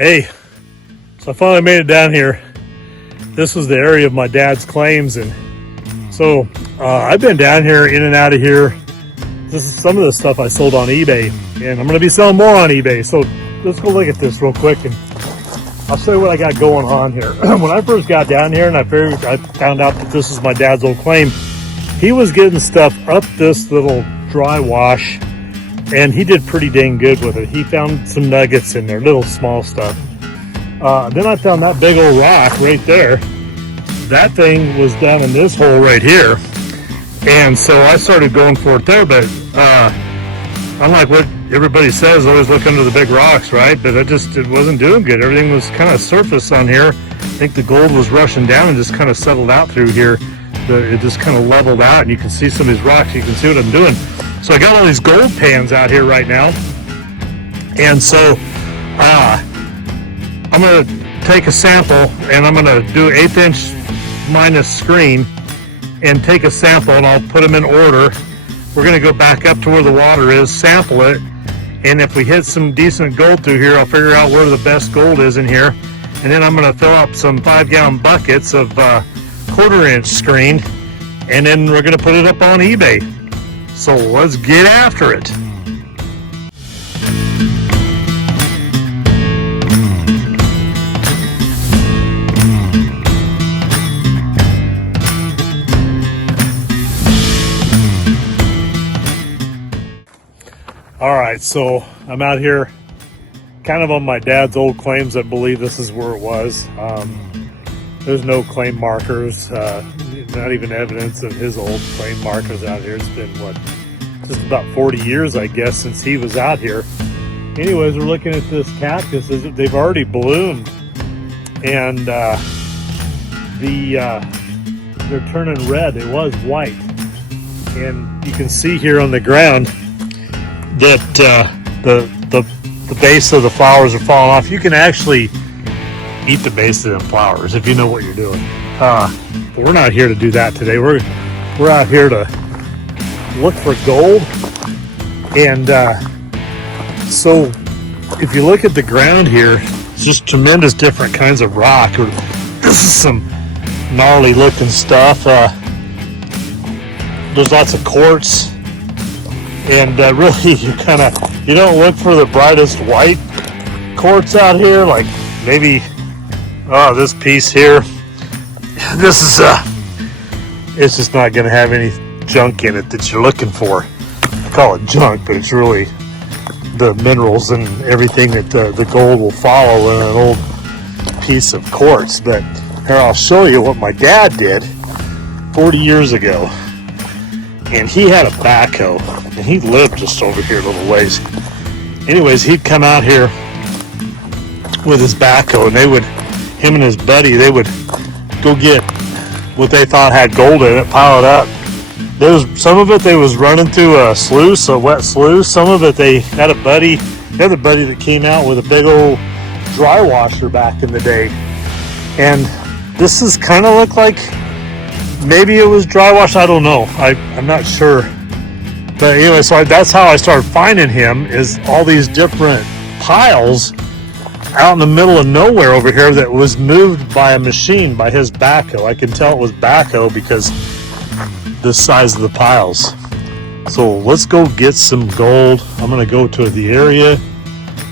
Hey, so I finally made it down here. This was the area of my dad's claims, and so I've been down here, in and out of here. This is some of the stuff I sold on eBay, and I'm going to be selling more on eBay. So let's go look at this real quick, and I'll show you what I got going on here. When I first got down here and I found out that this is my dad's old claim, he was getting stuff up this little dry wash, and he did pretty dang good with it. He found some nuggets in there, little small stuff. Then I found that big old rock right there. That thing was down in this hole right here. And so I started going for it there, but unlike what everybody says, always look under the big rocks, right? But it wasn't doing good. Everything was kind of surface on here. I think the gold was rushing down and just kind of settled out through here. It just kind of leveled out, and you can see some of these rocks. You can see what I'm doing. So I got all these gold pans out here right now. And so I'm going to take a sample, and I'm going to do 1/8 inch minus screen and take a sample, and I'll put them in order. We're going to go back up to where the water is, sample it, and if we hit some decent gold through here, I'll figure out where the best gold is in here. And then I'm going to fill up some 5-gallon buckets of 1/4 inch screen, and then we're going to put it up on eBay. So let's get after it. All right, so I'm out here kind of on my dad's old claims. I believe this is where it was. There's no claim markers, not even evidence of his old claim markers out here. It's been, just about 40 years, I guess, since he was out here. Anyways, we're looking at this cactus. They've already bloomed, and they're turning red. It was white, and you can see here on the ground that the base of the flowers are falling off. You can actually eat the base of them flowers if you know what you're doing. But we're not here to do that today. We're out here to look for gold. And so if you look at the ground here, it's just tremendous different kinds of rock. This is some gnarly looking stuff. There's lots of quartz. And really, you don't look for the brightest white quartz out here. Like maybe, this piece here. This is it's just not going to have any junk in it that you're looking for. I call it junk, but it's really the minerals and everything that the gold will follow in an old piece of quartz. But here, I'll show you what my dad did 40 years ago. And he had a backhoe, and he lived just over here a little ways. Anyways, he'd come out here with his backhoe, and him and his buddy, they would go get what they thought had gold in it, pile it up. Some of it they was running through a sluice, a wet sluice. Some of it they had the other buddy that came out with a big old dry washer back in the day. And this is kind of look like, maybe it was dry wash, I don't know. I'm not sure. But anyway, so that's how I started finding him, is all these different piles out in the middle of nowhere over here that was moved by a machine, by his backhoe. I can tell it was backhoe because the size of the piles. So let's go get some gold. I'm going to go to the area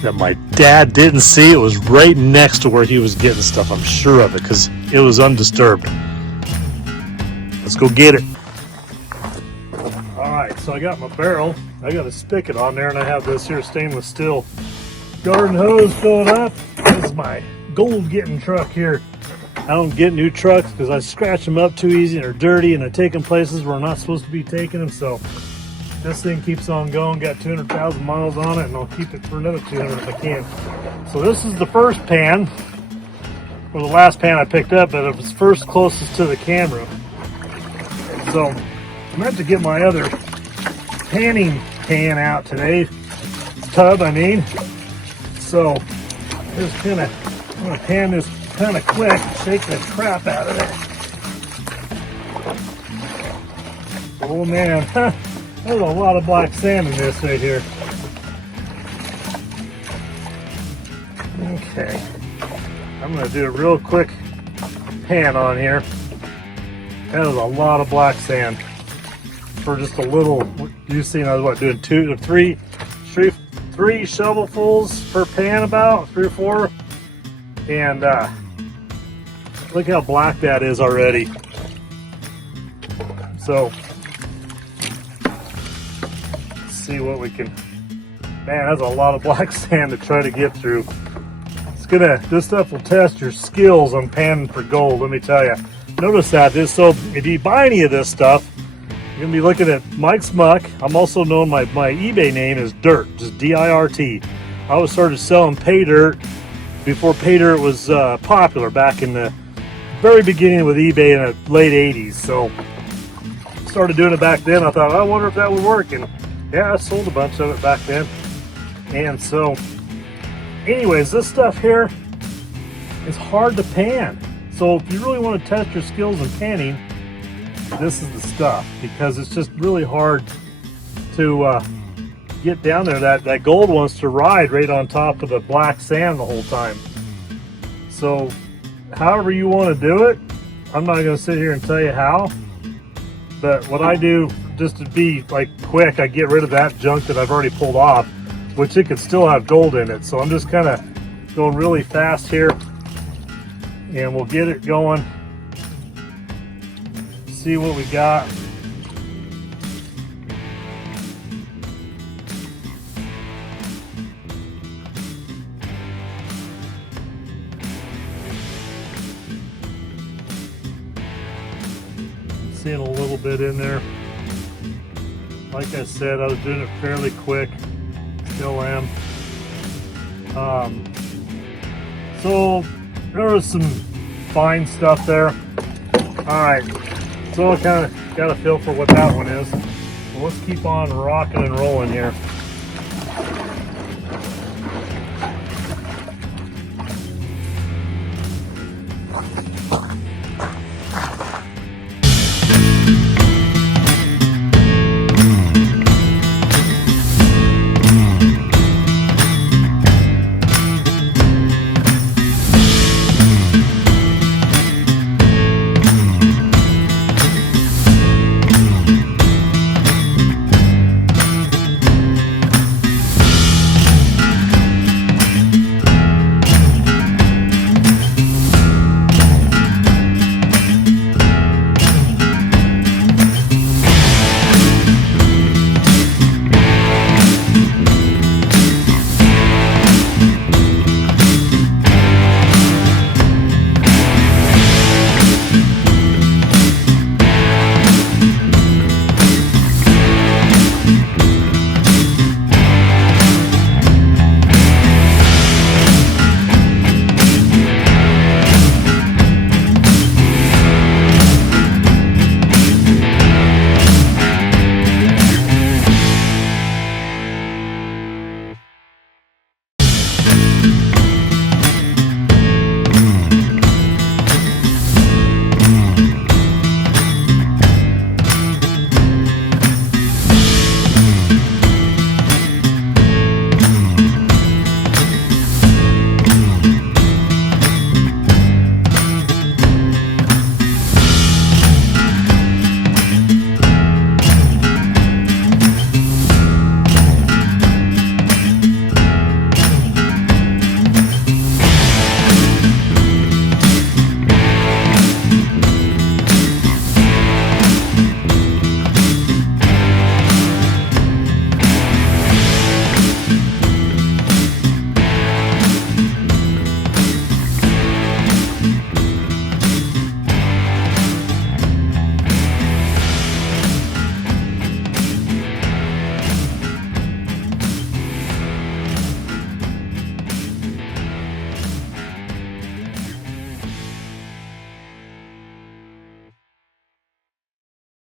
that my dad didn't see. It was right next to where he was getting stuff. I'm sure of it because it was undisturbed. Let's go get it. All right, so I got my barrel. I got a spigot on there, and I have this here stainless steel garden hose filled up. This is my gold getting truck here. I don't get new trucks because I scratch them up too easy and they're dirty, and I take them places where I'm not supposed to be taking them. So this thing keeps on going. Got 200,000 miles on it, and I'll keep it for another 200 if I can. So this is the first pan, or the last pan I picked up, but it was first closest to the camera. So I'm going to get my other panning pan out today, tub I mean. So just I'm going to pan this kind of quick, shake the crap out of it. Oh man, there's a lot of black sand in this right here. Okay, I'm going to do a real quick pan on here. That is a lot of black sand for just a little. You seen I was what, doing three shovelfuls per pan, about 3 or 4, and look how black that is already. So let's see what we can. Man, that's a lot of black sand to try to get through. This stuff will test your skills on panning for gold, let me tell you. Notice that so if you buy any of this stuff, you're gonna be looking at Mike's Muck. I'm also known, my eBay name is Dirt, just D-I-R-T. I was started selling pay dirt before pay dirt was popular, back in the very beginning with eBay in the late 80s. So started doing it back then. I thought, I wonder if that would work, and yeah, I sold a bunch of it back then. And so anyways, this stuff here is hard to pan. So if you really want to test your skills in panning, this is the stuff, because it's just really hard to get down there. That gold wants to ride right on top of the black sand the whole time. So however you want to do it, I'm not going to sit here and tell you how, but what I do, just to be like quick, I get rid of that junk that I've already pulled off, which it could still have gold in it. So I'm just kind of going really fast here, and we'll get it going. See what we got. Seeing a little bit in there. Like I said, I was doing it fairly quick. Still am. So there was some fine stuff there. All right, so I kind of got a feel for what that one is. So let's keep on rocking and rolling here.